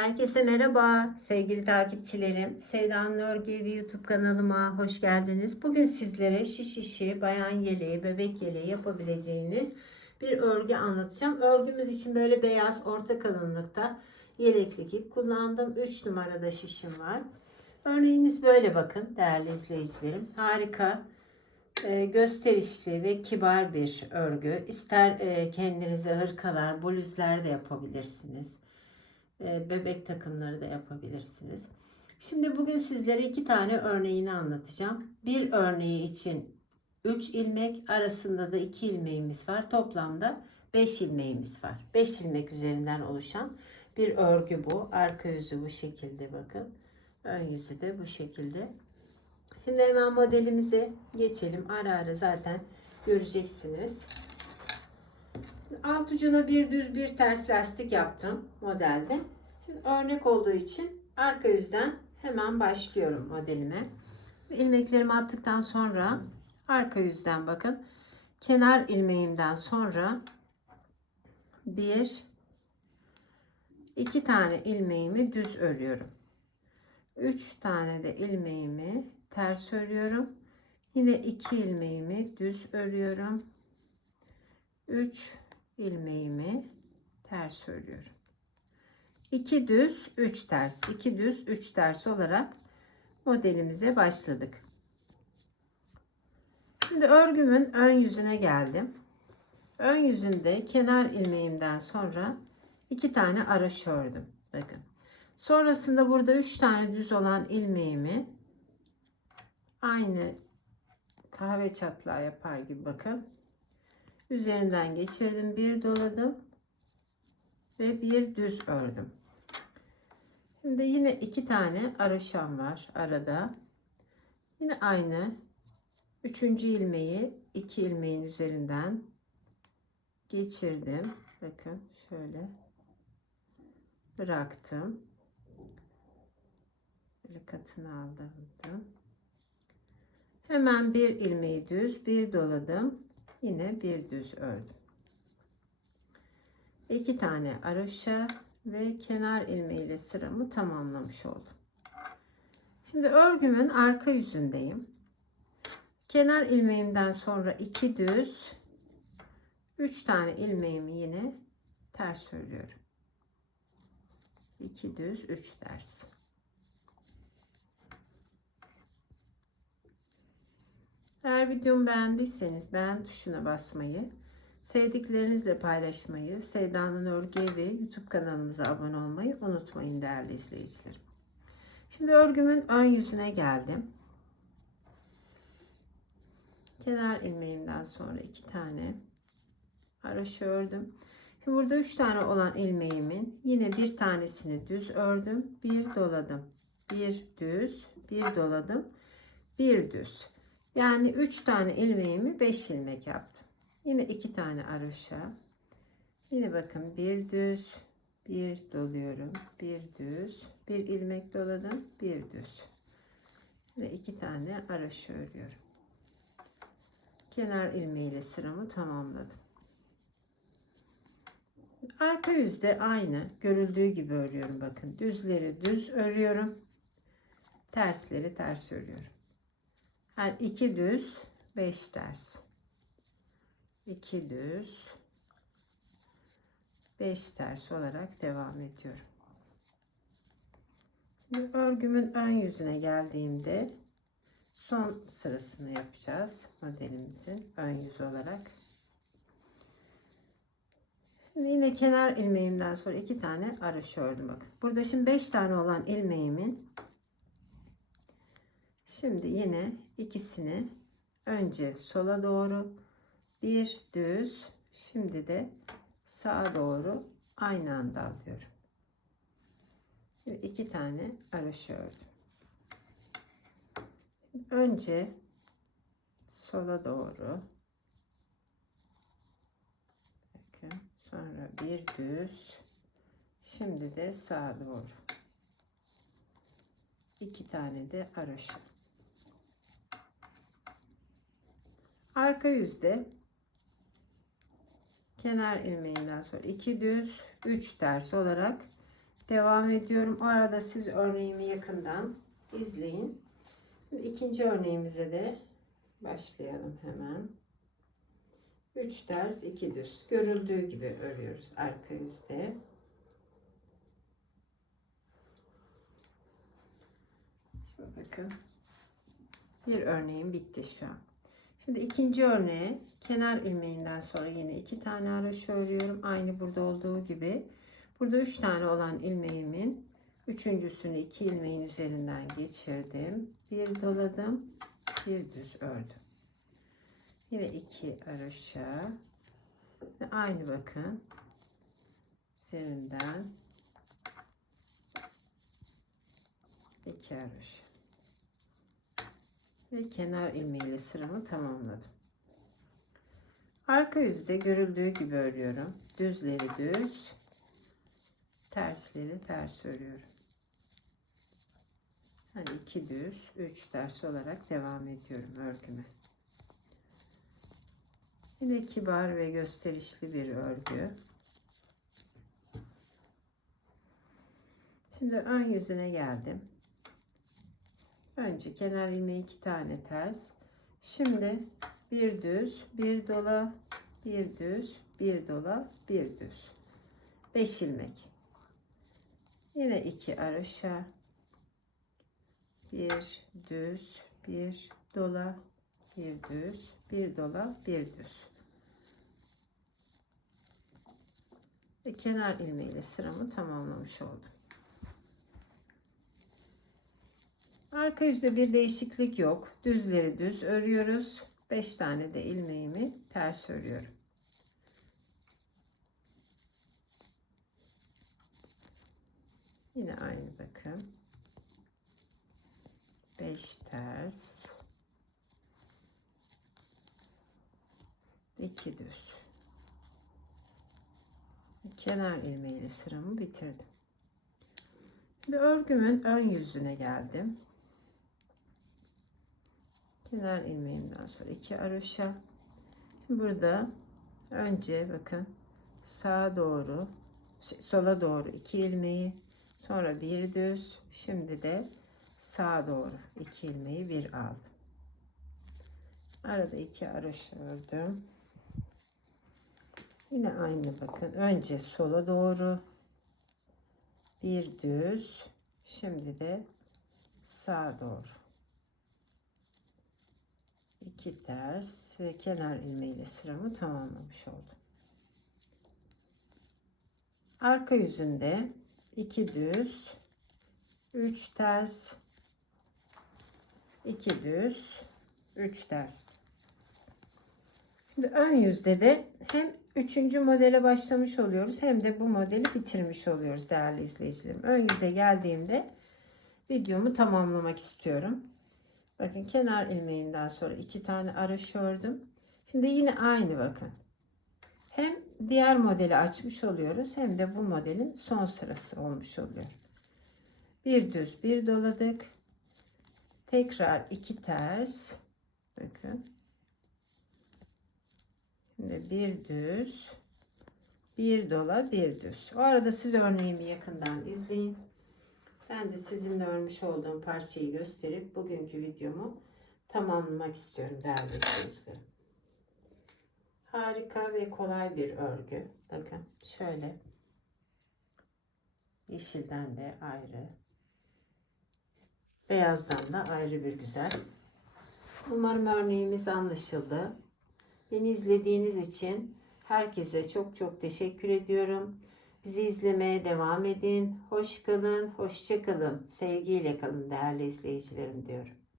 Herkese merhaba sevgili takipçilerim. Sevda'nın Örgü Evi YouTube kanalıma hoş geldiniz. Bugün sizlere şiş işi, bayan yeleği, bebek yeleği yapabileceğiniz bir örgü anlatacağım. Örgümüz için böyle beyaz orta kalınlıkta yeleklik ip kullandım. 3 numarada şişim var. Örneğimiz böyle bakın değerli izleyicilerim. Harika e, gösterişli ve kibar bir örgü. İster e, kendinize hırkalar, bluzlar da yapabilirsiniz. E, bebek takımları da yapabilirsiniz. Şimdi bugün sizlere iki tane örneğini anlatacağım. Bir örneği için 3 ilmek arasında da 2 ilmeğimiz var. Toplamda 5 ilmeğimiz var. 5 ilmek üzerinden oluşan bir örgü bu. Arka yüzü bu şekilde bakın. Ön yüzü de bu şekilde. Şimdi hemen modelimize geçelim. Ara ara zaten göreceksiniz. Alt ucuna bir düz bir ters lastik yaptım modelde. Şimdi örnek olduğu için arka yüzden hemen başlıyorum modelime. İlmeklerimi attıktan sonra arka yüzden bakın. Kenar ilmeğimden sonra bir iki tane ilmeğimi düz örüyorum. Üç tane de ilmeğimi ters örüyorum. Yine iki ilmeğimi düz örüyorum. 3 ilmeğimi ters örüyorum. 2 düz, 3 ters, 2 düz, 3 ters olarak modelimize başladık. Şimdi örgümün ön yüzüne geldim. Ön yüzünde kenar ilmeğimden sonra iki tane araş ördüm. Bakın. Sonrasında burada 3 tane düz olan ilmeğimi aynı kahve çatlağı yapar gibi bakın. Üzerinden geçirdim, bir doladım ve bir düz ördüm. Şimdi yine iki tane aroşam var arada. Yine aynı üçüncü ilmeği iki ilmeğin üzerinden geçirdim. Bakın şöyle bıraktım. Böyle katını aldırdım. Hemen bir ilmeği düz, bir doladım. Yine bir düz ördüm. İki tane aroşa ve kenar ilmeği ile sıramı tamamlamış oldum. Şimdi örgümün arka yüzündeyim. Kenar ilmeğimden sonra iki düz, üç tane ilmeğimi yine ters örüyorum. İki düz, üç ters. Eğer videomu beğendiyseniz beğen tuşuna basmayı, sevdiklerinizle paylaşmayı, Sevda'nın Örgü Evi YouTube kanalımıza abone olmayı unutmayın değerli izleyicilerim. Şimdi örgümün ön yüzüne geldim. Kenar ilmeğimden sonra iki tane haroşa ördüm. Şimdi burada üç tane olan ilmeğimin yine bir tanesini düz ördüm. Bir doladım. Bir düz, bir doladım. Bir düz. Yani 3 tane ilmeğimi 5 ilmek yaptım. Yine 2 tane aroşa. Yine bakın bir düz, bir doluyorum, bir düz, bir ilmek doladım, bir düz. Ve 2 tane aroşa örüyorum. Kenar ilmeğiyle sıramı tamamladım. Arka yüzde aynı görüldüğü gibi örüyorum bakın. Düzleri düz örüyorum. Tersleri ters örüyorum. Yani iki düz, beş ters. İki düz, beş ters olarak devam ediyorum. Şimdi örgümün ön yüzüne geldiğimde son sırasını yapacağız modelimizin ön yüzü olarak. Şimdi yine kenar ilmeğimden sonra iki tane araş ördüm bakın. Burada şimdi beş tane olan ilmeğimin Şimdi yine ikisini önce sola doğru bir düz şimdi de sağa doğru aynı anda alıyorum. Şimdi iki tane araş ördüm. Önce sola doğru bakın sonra bir düz şimdi de sağa doğru iki tane de araşı arka yüzde kenar ilmeğinden sonra iki düz üç ters olarak devam ediyorum. O arada siz örneğimi yakından izleyin. İkinci örneğimize de başlayalım hemen. 3 ters 2 düz. Görüldüğü gibi örüyoruz arka yüzde. Bakın. Bir örneğim bitti şu an. Şimdi ikinci örneğe kenar ilmeğinden sonra yine iki tane haroşa örüyorum. Aynı burada olduğu gibi. Burada üç tane olan ilmeğimin üçüncüsünü iki ilmeğin üzerinden geçirdim. Bir doladım. Bir düz ördüm. Yine iki haroşa. Ve aynı bakın. Üzerinden iki haroşa ve kenar ilmeğiyle sıramı tamamladım. Arka yüzde görüldüğü gibi örüyorum. Düzleri düz, tersleri ters örüyorum. Hani iki düz, üç ters olarak devam ediyorum örgüme. Yine kibar ve gösterişli bir örgü. Şimdi ön yüzüne geldim. Önce kenar ilmeği iki tane ters. Şimdi bir düz, bir dola, bir düz, bir dola, bir düz. Beş ilmek. Yine iki araşa. Bir düz, bir dola, bir düz, bir dola, bir düz. Ve kenar ilmeğiyle sıramı tamamlamış oldum. Arka yüzde bir değişiklik yok. Düzleri düz örüyoruz. 5 tane de ilmeğimi ters örüyorum. Yine aynı bakın. 5 ters. 2 düz. Kenar ilmeğiyle sıramı bitirdim. Şimdi örgümün ön yüzüne geldim kenar ilmeğimden sonra iki aroşa Şimdi burada önce bakın sağa doğru şey, sola doğru iki ilmeği sonra bir düz şimdi de sağa doğru iki ilmeği bir aldım. Arada iki aroşa ördüm. Yine aynı bakın önce sola doğru bir düz şimdi de sağa doğru 2 ters ve kenar ilmeğiyle sıramı tamamlamış oldum. Arka yüzünde 2 düz, 3 ters, 2 düz, 3 ters. Şimdi ön yüzde de hem üçüncü modele başlamış oluyoruz hem de bu modeli bitirmiş oluyoruz değerli izleyicilerim. Ön yüze geldiğimde videomu tamamlamak istiyorum. Bakın kenar ilmeğinden sonra iki tane araş ördüm. Şimdi yine aynı bakın. Hem diğer modeli açmış oluyoruz hem de bu modelin son sırası olmuş oluyor. Bir düz bir doladık. Tekrar iki ters. Bakın. Şimdi bir düz bir dola bir düz. O arada siz örneğimi yakından izleyin. Ben de sizinle örmüş olduğum parçayı gösterip bugünkü videomu tamamlamak istiyorum değerli izleyicilerim. Harika ve kolay bir örgü. Bakın şöyle. Yeşilden de ayrı. Beyazdan da ayrı bir güzel. Umarım örneğimiz anlaşıldı. Beni izlediğiniz için herkese çok çok teşekkür ediyorum. Bizi izlemeye devam edin. Hoş kalın, hoşça kalın. Sevgiyle kalın değerli izleyicilerim diyorum.